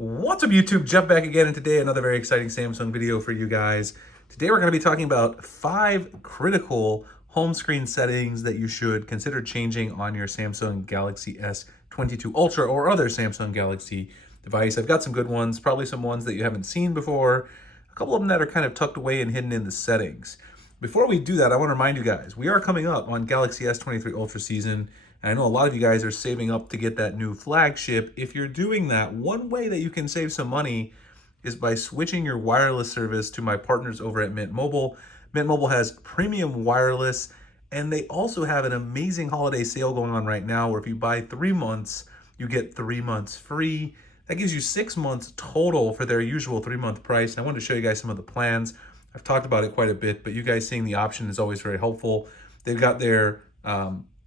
What's up YouTube? Jeff back again, and today another very exciting Samsung video for you guys. Today we're going to be talking about 5 critical home screen settings that you should consider changing on your Samsung Galaxy S22 Ultra or other Samsung Galaxy device. I've got some good ones, probably some ones that you haven't seen before, a couple of them that are kind of tucked away and hidden in the settings. Before we do that, I want to remind you guys, we are coming up on Galaxy S23 Ultra season. And I know a lot of you guys are saving up to get that new flagship. If you're doing that, one way that you can save some money is by switching your wireless service to my partners over at Mint Mobile. Mint Mobile has premium wireless, and they also have an amazing holiday sale going on right now where if you buy 3 months, you get 3 months free. That gives you 6 months total for their usual 3-month price. And I wanted to show you guys some of the plans. I've talked about it quite a bit, but you guys seeing the option is always very helpful. They've got their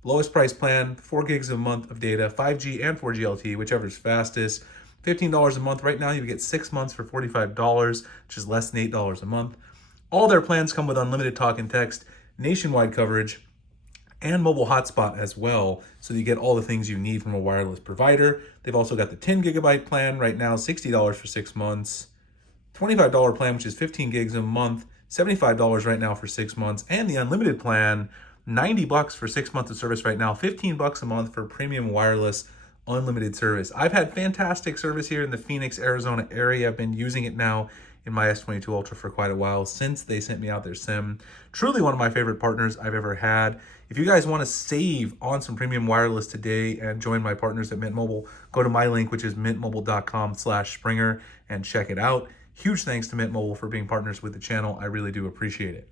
lowest price plan, 4 gigs a month of data, 5G and 4G LTE, whichever is fastest. $15 a month. Right now, you get 6 months for $45, which is less than $8 a month. All their plans come with unlimited talk and text, nationwide coverage, and mobile hotspot as well, so you get all the things you need from a wireless provider. They've also got the 10 gigabyte plan right now, $60 for 6 months, $25 plan, which is 15 gigs a month, $75 right now for 6 months, and the unlimited plan, $90 for 6 months of service right now, $15 a month for premium wireless unlimited service. I've had fantastic service here in the Phoenix, Arizona area. I've been using it now in my S22 Ultra for quite a while since they sent me out their SIM. Truly one of my favorite partners I've ever had. If you guys want to save on some premium wireless today and join my partners at Mint Mobile, go to my link, which is mintmobile.com/Springer, and check it out. Huge thanks to Mint Mobile for being partners with the channel. I really do appreciate it.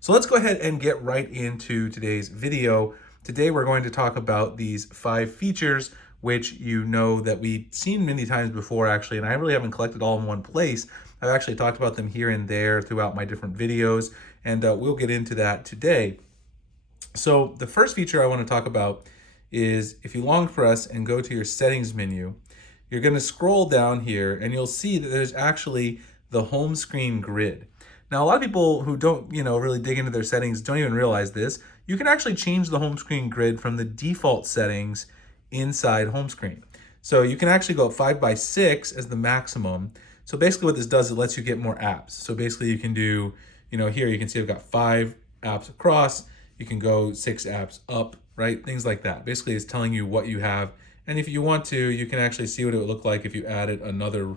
So let's go ahead and get right into today's video. Today we're going to talk about these 5 features, which you know that we've seen many times before actually, and I really haven't collected all in one place. I've actually talked about them here and there throughout my different videos, and we'll get into that today. So the first feature I want to talk about is if you long press and go to your settings menu, you're going to scroll down here and you'll see that there's actually the home screen grid. Now, a lot of people who don't, really dig into their settings don't even realize this. You can actually change the home screen grid from the default settings inside home screen. So you can actually go 5x6 as the maximum. So basically what this does, it lets you get more apps. So basically you can do, here you can see I've got 5 apps across. You can go 6 apps up, right? Things like that. Basically it's telling you what you have. And if you want to, you can actually see what it would look like if you added another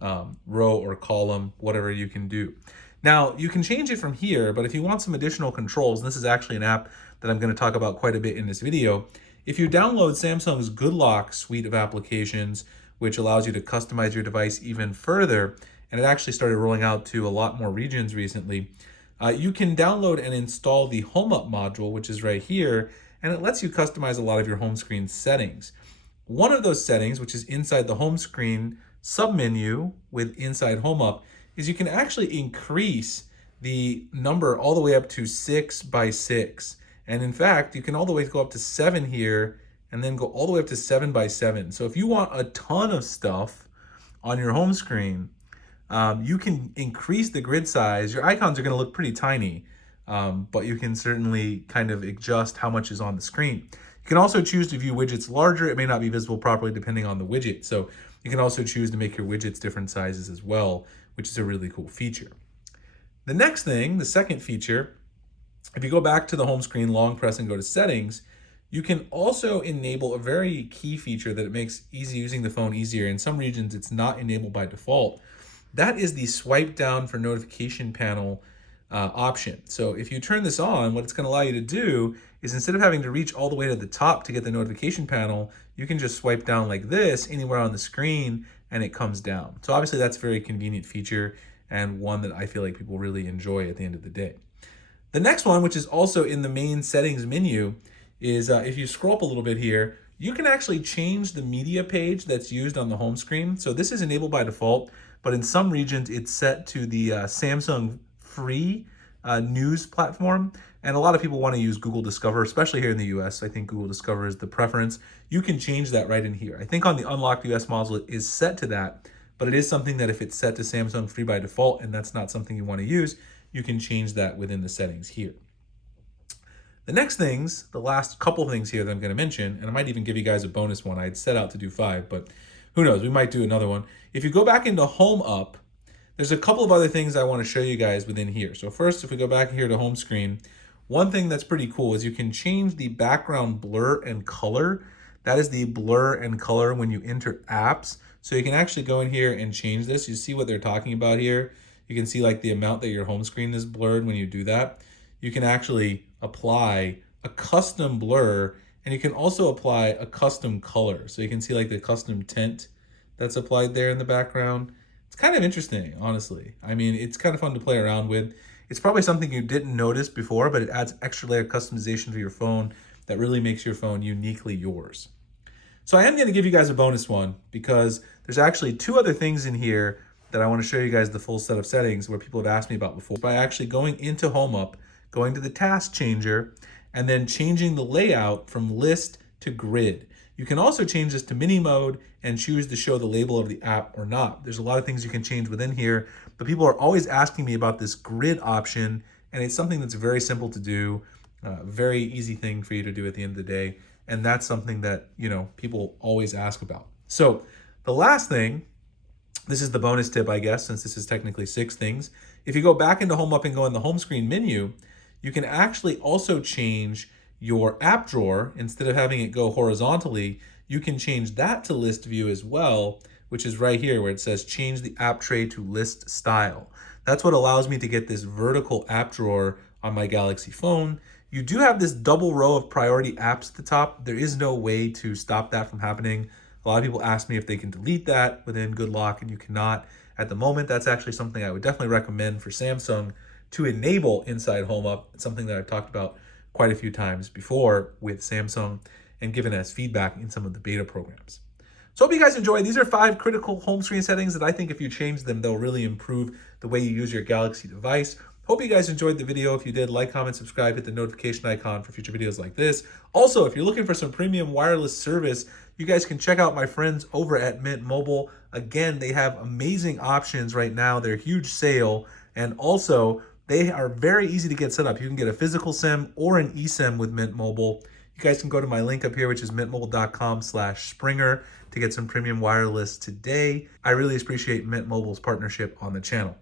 row or column, whatever you can do. Now, you can change it from here, but if you want some additional controls, this is actually an app that I'm going to talk about quite a bit in this video. If you download Samsung's Good Lock suite of applications, which allows you to customize your device even further, and it actually started rolling out to a lot more regions recently, you can download and install the Home Up module, which is right here, and it lets you customize a lot of your home screen settings. One of those settings, which is inside the home screen submenu with inside Home Up, is you can actually increase the number all the way up to 6x6. And in fact, you can all the way go up to 7 here and then go all the way up to 7x7. So if you want a ton of stuff on your home screen, you can increase the grid size. Your icons are going to look pretty tiny, but you can certainly kind of adjust how much is on the screen. You can also choose to view widgets larger. It may not be visible properly depending on the widget. So you can also choose to make your widgets different sizes as well, which is a really cool feature. The next thing, the second feature, if you go back to the home screen, long press and go to settings, you can also enable a very key feature that it makes using the phone easier. In some regions, it's not enabled by default. That is the swipe down for notification panel option. So if you turn this on, what it's going to allow you to do is instead of having to reach all the way to the top to get the notification panel, you can just swipe down like this anywhere on the screen and it comes down. So obviously that's a very convenient feature and one that I feel like people really enjoy at the end of the day. The next one, which is also in the main settings menu, is if you scroll up a little bit here, you can actually change the media page that's used on the home screen. So this is enabled by default, but in some regions it's set to the Samsung free news platform. And a lot of people want to use Google Discover, especially here in the US. I think Google Discover is the preference. You can change that right in here. I think on the unlocked US model it is set to that, but it is something that if it's set to Samsung free by default and that's not something you want to use, you can change that within the settings here. The next things, the last couple things here that I'm going to mention, and I might even give you guys a bonus one. I had set out to do 5, but Who knows? We might do another one. If you go back into Home Up, there's a couple of other things I want to show you guys within here. So first, if we go back here to home screen, one thing that's pretty cool is you can change the background blur and color. That is the blur and color when you enter apps. So you can actually go in here and change this. You see what they're talking about here. You can see like the amount that your home screen is blurred when you do that. You can actually apply a custom blur, and you can also apply a custom color. So you can see like the custom tint that's applied there in the background. It's kind of interesting, honestly. I mean, it's kind of fun to play around with. It's probably something you didn't notice before, but it adds extra layer of customization to your phone that really makes your phone uniquely yours. So I am going to give you guys a bonus one because there's actually two other things in here that I want to show you guys the full set of settings where people have asked me about before. By actually going into Home Up, going to the task changer, and then changing the layout from list to grid. You can also change this to mini mode and choose to show the label of the app or not. There's a lot of things you can change within here, but people are always asking me about this grid option, and it's something that's very simple to do, very easy thing for you to do at the end of the day. And that's something that, you know, people always ask about. So the last thing, this is the bonus tip, I guess, since this is technically 6 things. If you go back into Home Up and go in the home screen menu, you can actually also change your app drawer. Instead of having it go horizontally, you can change that to list view as well, which is right here where it says change the app tray to list style. That's what allows me to get this vertical app drawer on my Galaxy phone. You do have this double row of priority apps at the top. There is no way to stop that from happening. A lot of people ask me if they can delete that within Good Lock, and you cannot at the moment. That's actually something I would definitely recommend for Samsung to enable inside Home Up. It's something that I've talked about quite a few times before with Samsung and given as feedback in some of the beta programs. So hope you guys enjoy. These are 5 critical home screen settings that I think if you change them, they'll really improve the way you use your Galaxy device. Hope you guys enjoyed the video. If you did, like, comment, subscribe, hit the notification icon for future videos like this. Also, if you're looking for some premium wireless service, you guys can check out my friends over at Mint Mobile. Again, they have amazing options right now. They're a huge sale. And also, they are very easy to get set up. You can get a physical SIM or an eSIM with Mint Mobile. You guys can go to my link up here, which is mintmobile.com/Springer to get some premium wireless today. I really appreciate Mint Mobile's partnership on the channel.